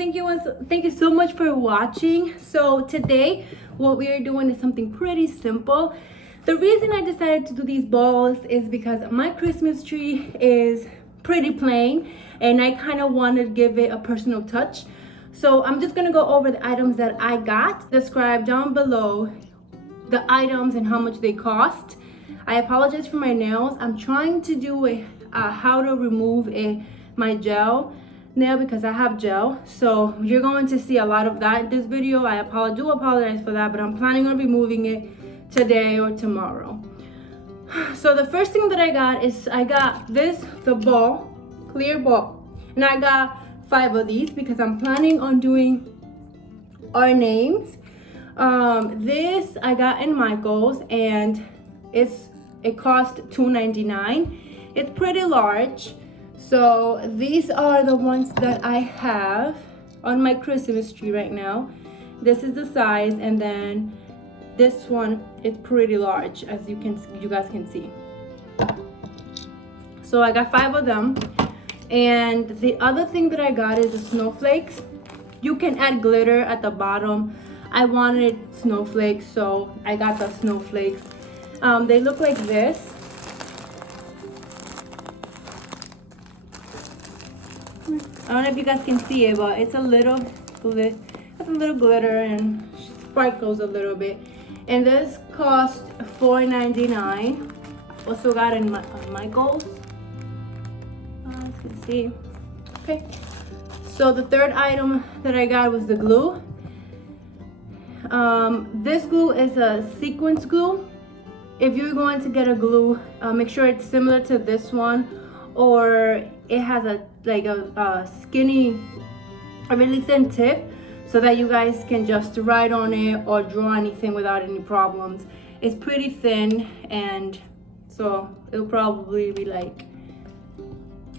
thank you so much for watching. So today what we are doing is something pretty simple. The reason I decided to do these balls is because my Christmas tree is pretty plain and I kind of want to give it a personal touch. So I'm just gonna go over the items that I got. Describe down below the items and how much they cost. I apologize for my nails. I'm trying to do a how to remove my gel nail because I have gel. So you're going to see a lot of that in this video. I do apologize for that, but I'm planning on removing it today or tomorrow. So the first thing that I got is the ball, clear ball, and I got 5 of these because I'm planning on doing our names. This I got in Michael's and it cost $2.99. It's pretty large. So these are the ones that I have on my Christmas tree right now. This is the size, and then this one is pretty large, as you guys can see. So I got 5 of them. And the other thing that I got is the snowflakes. You can add glitter at the bottom. I wanted snowflakes, so I got the snowflakes. They look like this. I don't know if you guys can see it, but it's a little glitter and sparkles a little bit. And this cost $4.99. Also got in Michael's. As you can see. Okay. So the third item that I got was the glue. This glue is a sequence glue. If you're going to get a glue, make sure it's similar to this one, or it has a really thin tip, so that you guys can just write on it or draw anything without any problems. It's pretty thin, and so it'll probably be like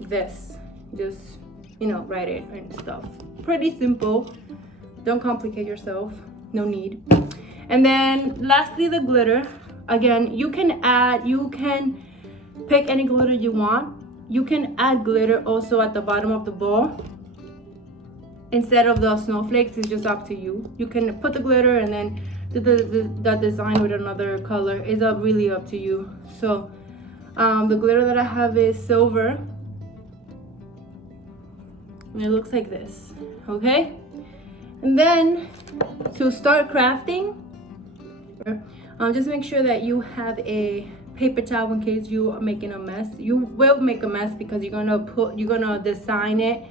this. Just, write it and stuff. Pretty simple. Don't complicate yourself. No need. And then lastly, the glitter. Again, you can pick any glitter you want. You can add glitter also at the bottom of the ball instead of the snowflakes. It's just up to you. You can put the glitter and then the design with another color. Is really up to you. So the glitter that I have is silver, and it looks like this. Okay, and then to start crafting, just make sure that you have a paper towel in case you are making a mess. You will make a mess because you're gonna design it,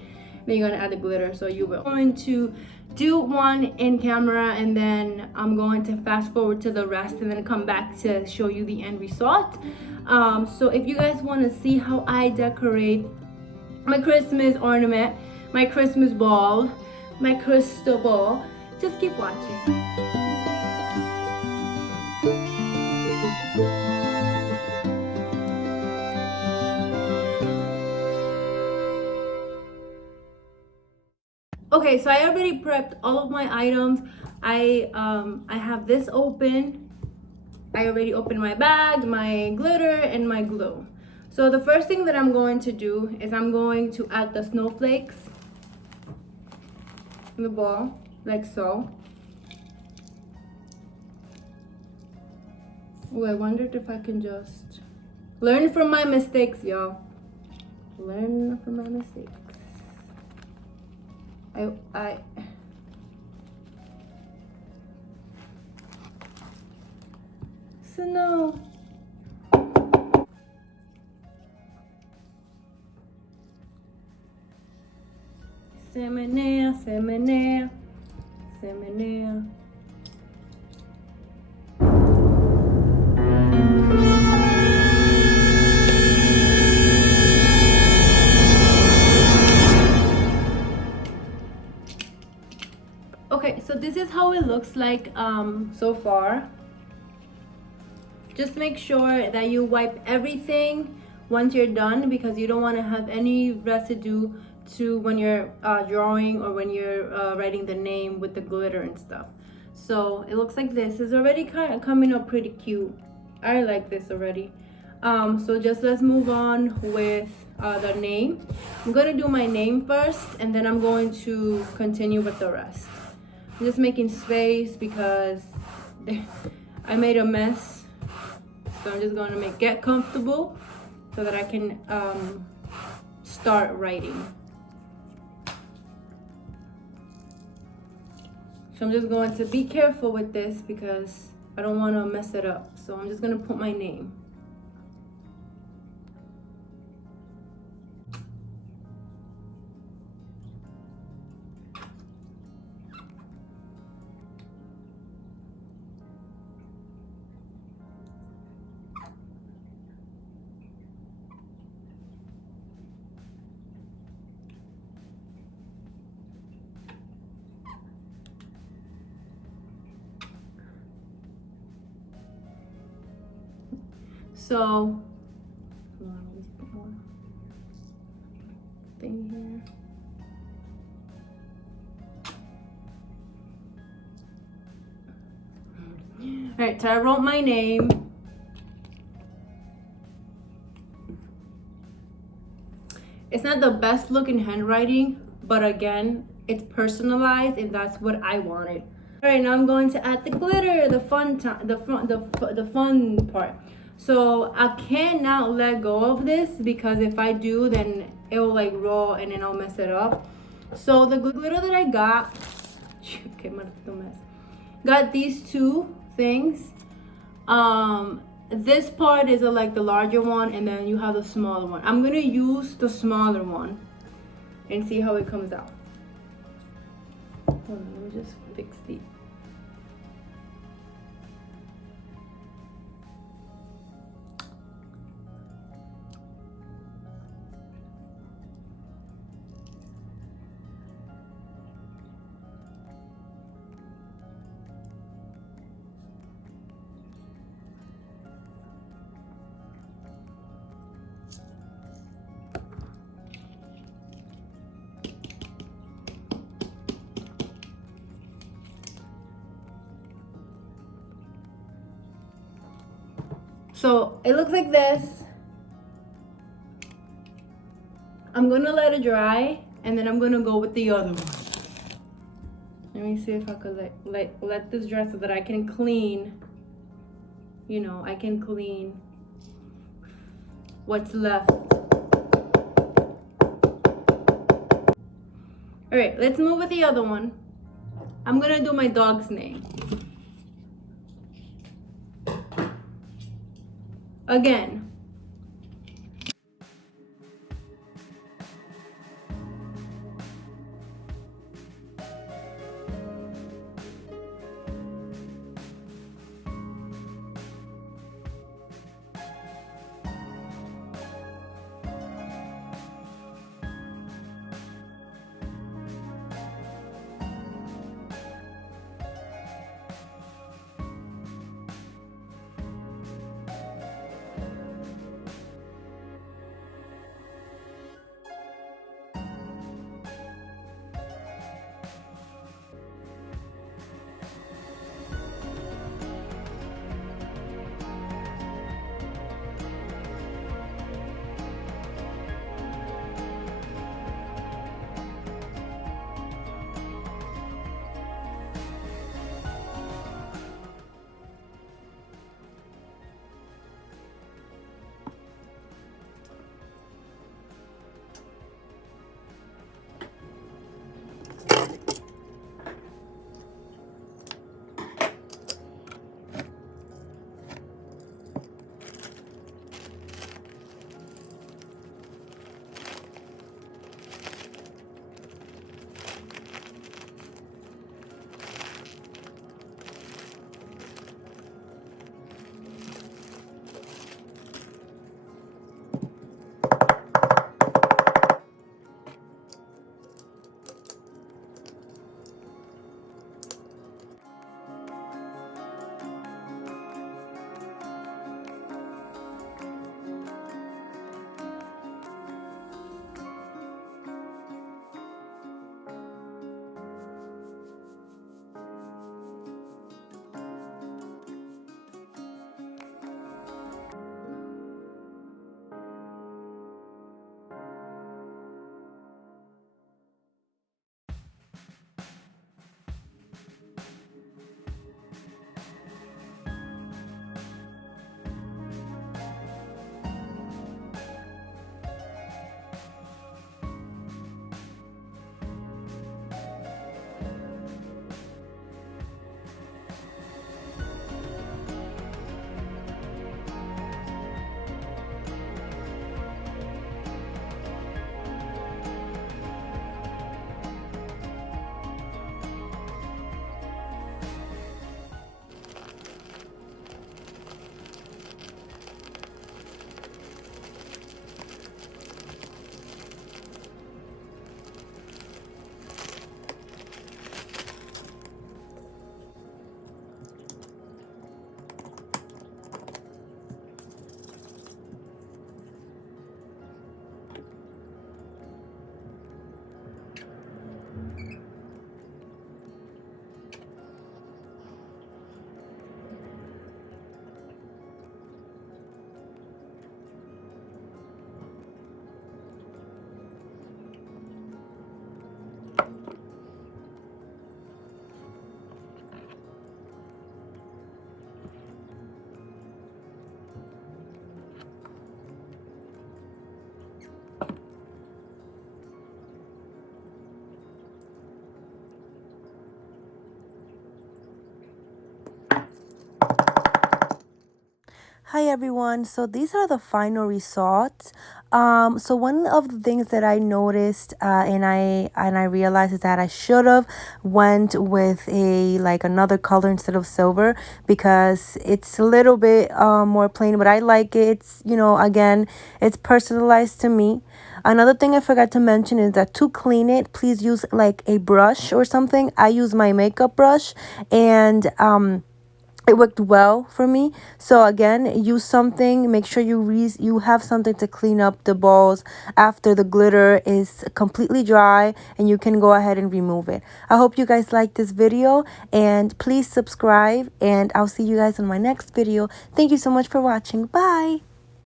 then you're gonna add the glitter. So you will. I'm going to do one in camera, and then I'm going to fast forward to the rest and then come back to show you the end result. So if you guys want to see how I decorate my Christmas ornament, my Christmas ball, my crystal ball, just keep watching. Okay, so I already prepped all of my items. I have this open. I already opened my bag, my glitter, and my glue. So the first thing that I'm going to do is I'm going to add the snowflakes in the ball, like so. Oh, I wondered if I can just learn from my mistakes, y'all. Learn from my mistakes. Snow. Semenea, semenea, semenea. Okay, so this is how it looks like so far. Just make sure that you wipe everything once you're done, because you don't want to have any residue to when you're drawing or when you're writing the name with the glitter and stuff. So it looks like this is already kind of coming up pretty cute. I like this already. So just let's move on with the name. I'm gonna do my name first, and then I'm going to continue with the rest. I'm just making space because I made a mess, so I'm just going to get comfortable so that I can start writing. So I'm just going to be careful with this because I don't want to mess it up. So I'm just going to put my name. So, hold on, let me put more thing here. All right, so I wrote my name. It's not the best looking handwriting, but again, it's personalized and that's what I wanted. All right, now I'm going to add the glitter, the fun part. So I cannot let go of this because if I do, then it will like roll and then I'll mess it up. So the glitter that I got, got these two things. This part is like the larger one, and then you have the smaller one. I'm gonna use the smaller one and see how it comes out. Hold on, let me just fix the. So it looks like this. I'm gonna let it dry and then I'm gonna go with the other one. Let me see if I could let this dry so that I can clean, you know, I can clean what's left. All right, let's move with the other one. I'm gonna do my dog's name. Again. Hi everyone. So these are the final results. So one of the things that I noticed and I realized is that I should have went with another color instead of silver because it's a little bit more plain, but I like it. It's, again, it's personalized to me. Another thing I forgot to mention is that to clean it, please use like a brush or something. I use my makeup brush, and it worked well for me. So again, use something. Make sure you have something to clean up the balls after the glitter is completely dry, and you can go ahead and remove it. I hope you guys like this video, and please subscribe, and I'll see you guys in my next video. Thank you so much for watching. Bye.